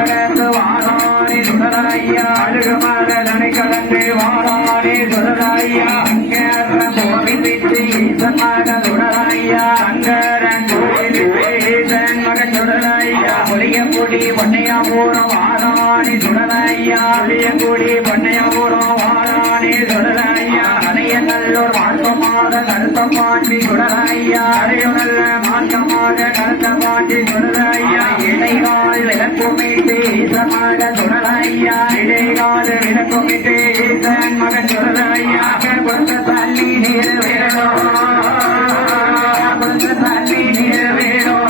கடந்து வாரானே சுடலையா அழுகுமர தனை கடந்து வாரானே சுடலையா அங்கேற கோவில் விட்டு ஈசன் மகன் சுடலையா அங்கரன் ஈசன் மகன் சுடலையா வாரானே சுடலையா வாரானே சுடலையா அணைய நல்லோர் மாற்றமாக கருத்த மாற்றி சுடலையா அடையும் மாற்றமாக கருத்த மாற்றி சுடலையா இடைகால் விளக்குமிட்டு ஈசமாக சுடலையா இடைகால் விளக்குமிட்டு ஈசன் மகன் சுடலையா கொடுத்த தள்ளி நீர் வேணும்? கொடுத்த தள்ளி நீர் வேணும்?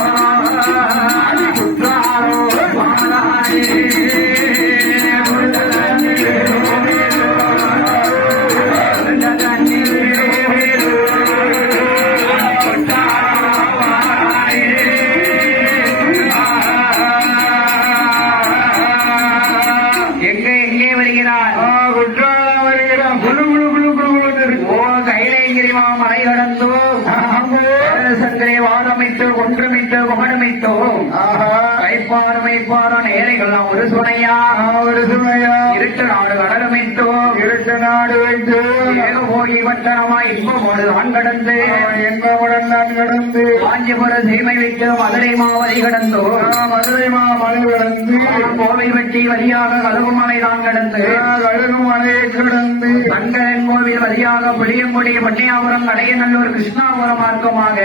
கைலைங்கிரிமா மலை கடந்தோ சங்கரை குமணமிட்டோ ஆஹா. கைப்பாறு மைப்பாறு நேரைகள்லாம் ஒரு சுனையா. ஒரு சுமையா இருட்டு நாடு கடலமிட்டோ நாடு வைத்து ஏக போகி வட்டனமா இன்பமோடு தான் கடந்து. என்பவுடன் நான் கடந்து. காஞ்சிபுர சீமை விட்டு மதுரை மாவரை கடந்தோ. மதுரை மாமலை கடந்து. கோவை வெட்டி வழியாக கழுகுமலை தான் கடந்து. கழுகு மலையை கடந்து. சங்கரன் கோவில் வழியாக புளியங்குடி பட்டியாபுரம் கடையநல்லூர் கிருஷ்ணாபுரம் மார்க்கமாக.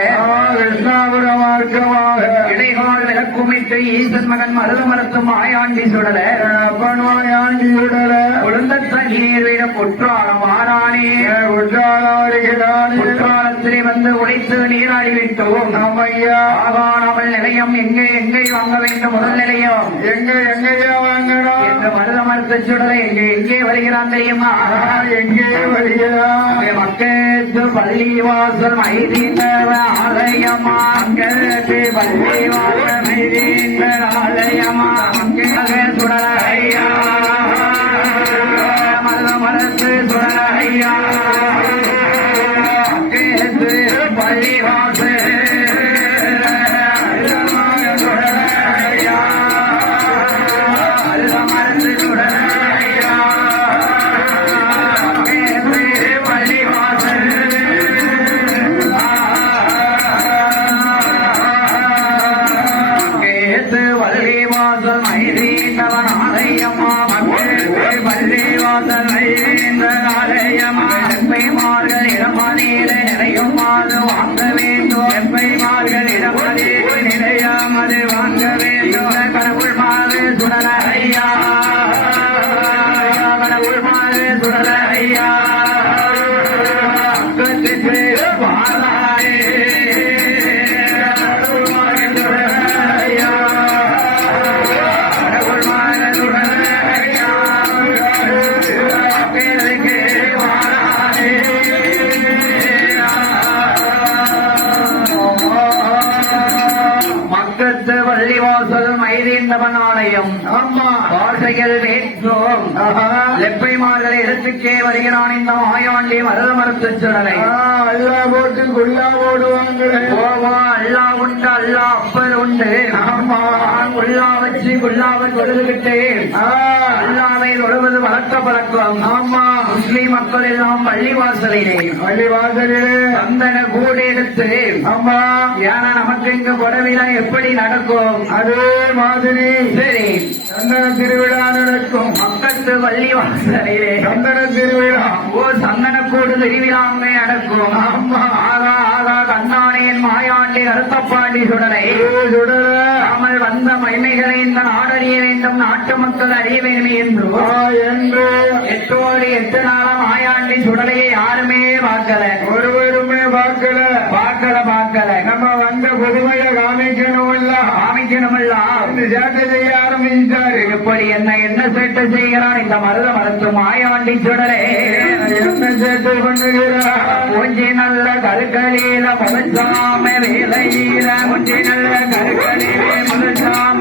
கிருஷ்ணாபுர மார்க்கமாக. இடைகால் விளக்குமிட்டு ஈசன் மகன் மருத மரத்தும் ஆயாண்டி சுடல. அப்பன்வாய் ஆண்டி விடல குழந்த தண்ணி நீர் குற்றாலம் ஆறானே குற்றாலத்திலே வந்து உடைத்து நீராடி விட்டோம் ஆகாணாமல் நிலையம் எங்கே எங்கே வாங்க வேண்டும்? முதல் நிலையம். எங்க எங்கேயா வாங்கணும் என்று மருத மரத்து சுடலை எங்கே எங்கே வருகிறான் தெரியுமா? எங்கே வருகிறான்? அங்கே மக்களுக்கு பள்ளி வாசல் மைதீந்தர் ஆலயமா மக்களுக்கு பள்ளி வாசல் மைதீந்தர் ஆலயமா அங்கே சுடலையா மனசு மரத்து மைதீந்த ஆலயமா எம்பைமார்கள் இடமதியில நிறையும் பக்கத்து பள்ளிவாசல் மைதி ஆமா. வாசைகள் வேற்றோம் லெப்பைமார்களை இடத்துக்கே வருகிறான் இந்த மாயாண்டி மருத மரத்து சுடலை. அல்லா போட்டு குல்லா போடுவாங்களே. போவா அல்லா உண்டு அல்லா அப்பர் உண்டு. உள்ளா வச்சு குல்லாவை தொழுதுகிட்டு அல்லாவை தொழுவது வழக்க பழக்கம். ஆமா. முஸ்லிம் மக்கள் எல்லாம் பள்ளிவாசலிலே. பள்ளி வாசலிலே சந்தன கூடு எடுத்து ஆமா. ஏன்னா நமக்கு இங்க குடவிழா எப்படி நடக்கும்? அதே மாதிரி. சரி. சந்தன திருவிழா நடக்கும். மக்கத்து பள்ளிவாசலிலே சந்தன திருவிழா. ஓ சந்தனக்கூடு திருவிழாமே நடக்கும். ஆமா. ஆகா ஆகா கண்ணாணியின் மாயாண்டி கருத்தப்பாண்டி சுடலை சுடல நாமல் வந்த மைமைகளை இந்த நாடறிய வேண்டும். நாட்டு மக்கள் அறிய வேண்டும் என்று. என்று. எட்டோடு எட்டு நாளாம் மாயாண்டி சுடலையை யாருமே பார்க்கல. ஒருவருமே பார்க்கல பார்க்கல பார்க்கல நம்ம வந்த புதுமையை காமிக்கணும் இல்ல இந்த சேட்டை செய்ய ஆரம்பிச்சிட்டாரு எப்படி என்ன என்ன சேட்டை செய்கிறான் இந்த மருத மரத்து மாயாண்டி சுடலே என்ன சேட்டை பண்ணுகிறார்? கொஞ்சி நல்ல கருக்களில முதற்சாம வேலையில. கொஞ்சி நல்ல கருக்களிலே முதற்சாம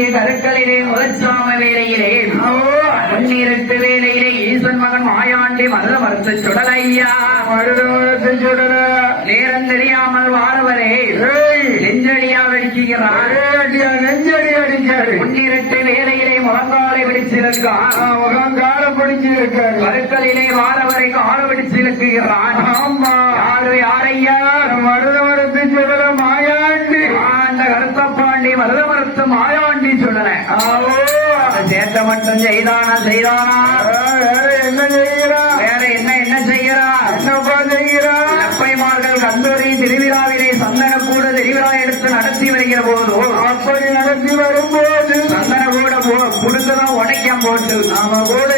மூஞ்சி கருக்களிலே முதற்சாம வேலையிலே. முன்னிரட்டு வேலையிலே ஈசன் மகன் மாயாண்டி மருத மறுத்து சுடலையா. மருதமரத்தை சுடல. நேரம் தெரியாமல் வாரவரே. ஏய். நெஞ்சடியா அடியா நெஞ்சடி அடிச்சாரு முன்னிரட்டு வேலையிலே முழங்காலை பிடிச்சிருக்கான் முகம் கால பிடிச்சிருக்காரு. கருக்களிலே வாரவரை கால பிடிச்சிருக்கிறான் ஆமா. யாரு யாரையா? மருதமரத்தை மட்டும் ஆயாண்டி சொல்லறேன் சேட்டை மட்டும் செய்தானா செய்தானா? என்ன செய்கிறா? வேற என்ன என்ன செய்கிறா? என்னப்பா செய்கிறா? அப்பைமார்கள் கந்தூரி திருவிழாவிலே சந்தன கூட திருவிழா எடுத்து நடத்தி வருகிற போது அப்படி நடத்தி வரும்போது சந்தன கூட கொடுத்ததான் உடைக்கம் போட்டு நாம கூட